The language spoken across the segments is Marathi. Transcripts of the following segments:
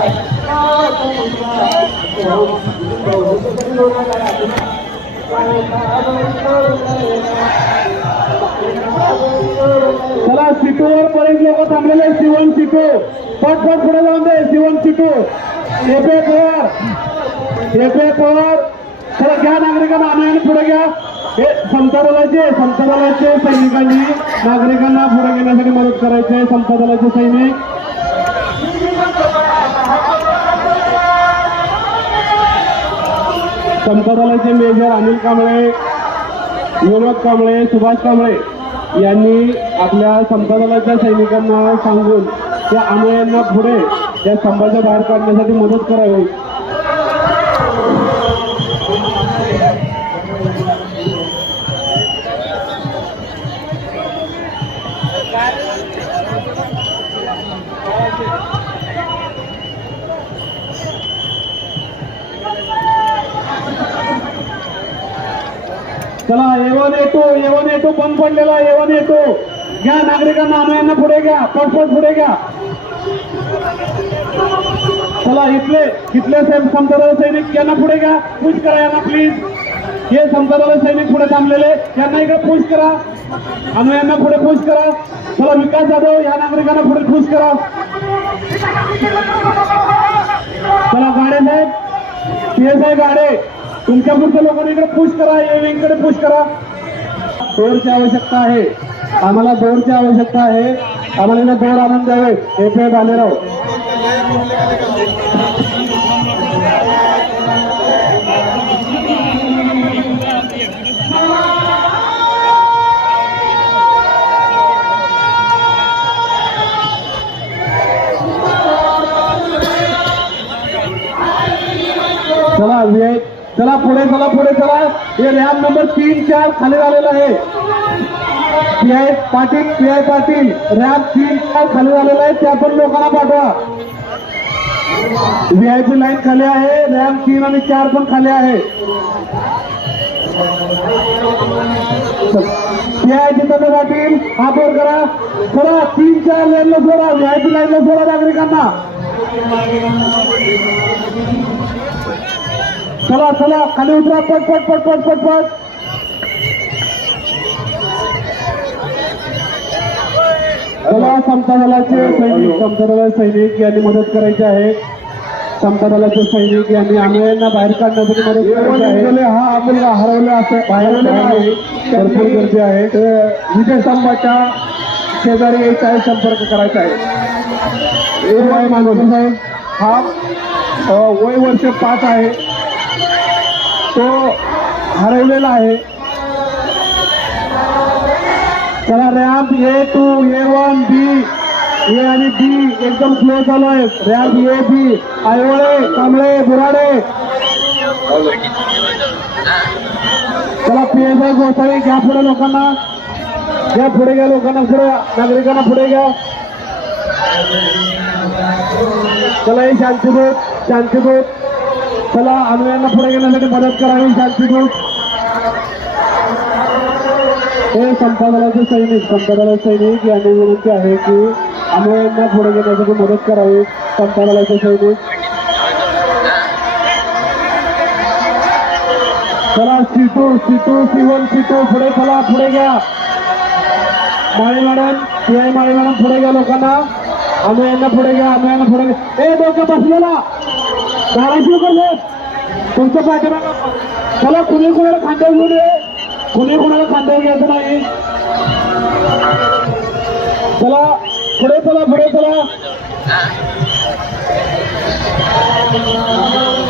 चला सीटूवर पर्यंत लोक थांबलेले शिवन शिवण सीटू पट पट पुढे जाऊन दे शिवन सिटू एपे पवार. एपे पवार. चला घ्या नागरिकांना आणि पुढे घ्या. हे संतदलाचे संतदलाचे सैनिकांनी नागरिकांना पुढे घेण्यासाठी मदत करायची आहे सैनिक. संपादनाचे मेजर अनिल कांबळे विनोद कांबळे सुभाष कांबळे यांनी आपल्या संपादनाच्या सैनिकांना सांगून त्या अनुयांना पुढे या स्तंभाच्या बाहेर काढण्यासाठी मदत करावी चला एवन येतो एवन येतो बंद पडलेला एवन येतो. घ्या नागरिकांना अनुयांना पुढे घ्या पटपट पुढे घ्या. चला इथले इथले साहेब समजादार सैनिक यांना पुढे घ्या. पुश करा यांना प्लीज हे समजादार सैनिक पुढे थांबलेले यांना इकडे पुश करा. अनुयांना पुढे पुश करा. चला विकास जाधव या नागरिकांना पुढे पुश करा. चला गाडे साहेब. P S I Gade. तुमच्या पुढच्या लोकांनी इकडे पुश करा इकडे पुश करा. दोरची आवश्यकता आहे. आम्हाला दोरची आवश्यकता आहे. आम्हाला इकडे दोर आणून द्यावे. हे पी बालेराव चला वे चला पुढे चला पुढे चला. हे रॅम नंबर तीन चार खाली झालेला आहे. P I Patil P I Patil ram तीन चार खाली झालेला आहे. त्या पण लोकांना पाठवा. व्हीआयपी लाईन खाली आहे रॅम तीन आणि चार पण खाली आहे. पी आय जितेंद्र पाटील हा बोर करा. चला तीन चार लाईनला सोडा. व्हीआयपी लाईनला सोडा नागरिकांना. चला चला खाली उतरा पट पट पट पट पट पट. चला समता दलाचे सैनिक समता दलाचे सैनिक यांनी मदत करायची आहे. समता दलाचे सैनिक यांनी अनुयांना बाहेर काढण्यासाठी मदत करायची आहे. हा मुलगा हरवला असं. बाहेर भरपूर गरजे आहे. विजय स्तंभाच्या शेजारी यायचा आहे संपर्क करायचा आहे. माणूस हा वय वर्ष पाच आहे. तो हरवलेला आहे. त्याला ramp A two A one B A आणि बी एकदम स्लो चालू आहे. Ramp A B Aywale Kamble Burade. त्याला पी आय गोसावी घ्या पुढे लोकांना. घ्या पुढे घ्या लोकांना पुढे. नागरिकांना पुढे घ्या. चला हे शांतीभूत शांतीदूत चला अनुयांना पुढे घेण्यासाठी मदत करावी शांतीदूत हे संपादनाचे सैनिक संपादनाचे सैनिक यांनी विनंती आहे की अनुयांना पुढे घेण्यासाठी मदत करावी संपादनाचे सैनिक. चला सीटू सीटू सिवन सीटू पुढे चला पुढे घ्या. माळी मॅडम शिवाय आय माळी मॅडम पुढे घ्या लोकांना. अनुयांना पुढे घ्या अनुयांना पुढे घ्या. ए डोकं बसलेला. धाराशिव करले तुमच्या पाठीमागं चला कुणी कुणाला खांद्यावर घेऊ ये? कुणी कुणाला खांद्यावर घ्यायचं नाही? चला पुढे चला पुढे चला.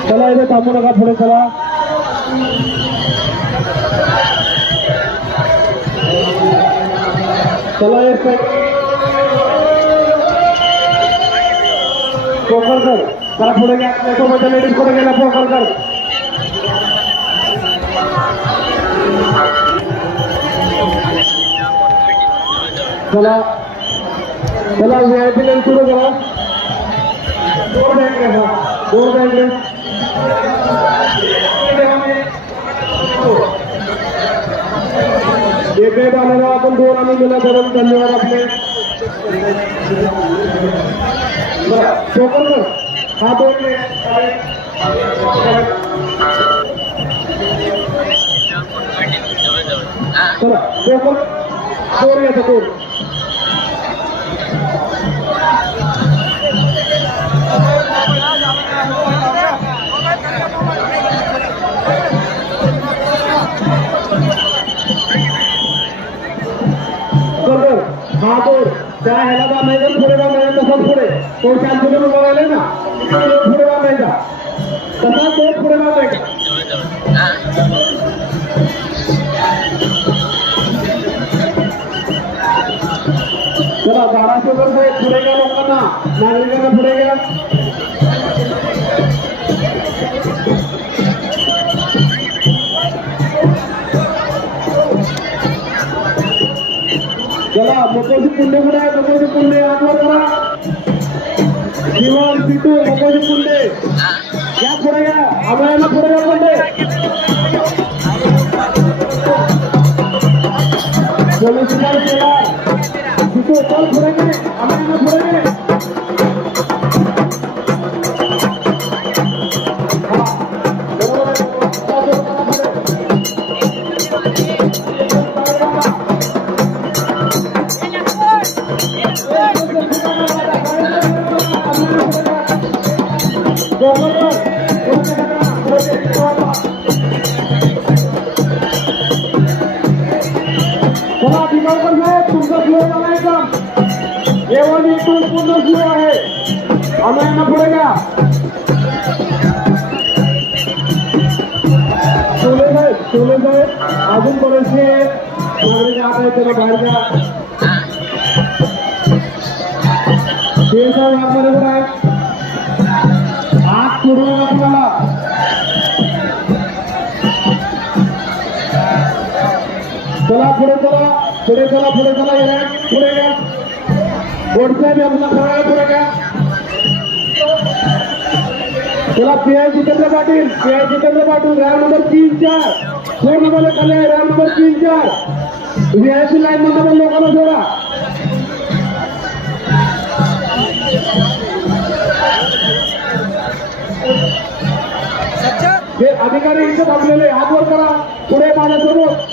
चला इथे थांबू नका पुढे चला. चला एक पोकरकर चला पुढे घ्या. सोबतच्या लेडीज पुढे गेला? पोकरकर चला. चला व्ही आय पी लाईन सुरू करा दोन बँक रे दोन बँक रे एक आपण दोन आणून दिला करून धन्यवाद आपले. बरं पोकरकर हा दोन चला दोन दोन येतो दोन बरोबर हा दोन त्या ह्याला बांधायचा पुढे बांधायचा तो चला धाराशिवकर साहेब पुढे घ्या लोकांना नागरिकांना पुढे घ्या चला मुकोशी आहे मुकोशी पुण्य आत्मा करा. पिटू मुकोशी पुंडे या पुढे या आम्हाला पुढे या पुंडे सोलिसिटर केला पिटू चल पुढे गे आम्हाला पुढे चला दिवाळकर साहेब तुमचा फ्लो झाला जेवण इथून पूर्ण फ्लो आहे आम्ही यांना पुढे घ्या सोले साहेब सोले साहेब अजून बरेचसे नागरिक आत आहेत त्याला बाहेर घ्या ते साहेब आतमध्ये पण आत सोडू नका तुम्हाला चला पुढे चला. पुढे चला पुढे चला या. पुढे घ्या गोडसाहेब आपला सगळ्या पुढे घ्या चला PI Jitendra Patil PI Jitendra Patil ram number तीन चार फोन नंबर खाली आहे रॅम नंबर तीन चार व्हीआयपी लाईन नंबर लोकांना जोडा. हे अधिकारी इथे थांबलेले हात वर करा. पुढे माझ्यासोबत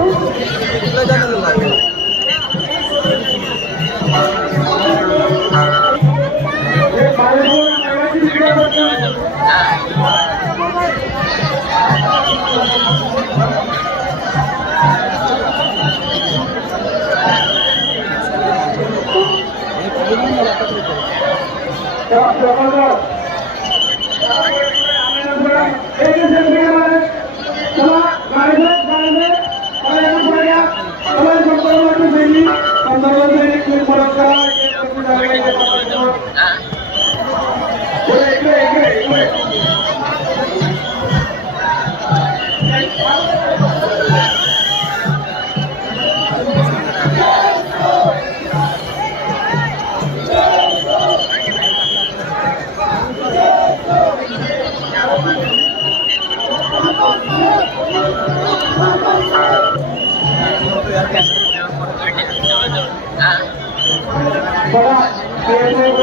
हे माझ्यासोबत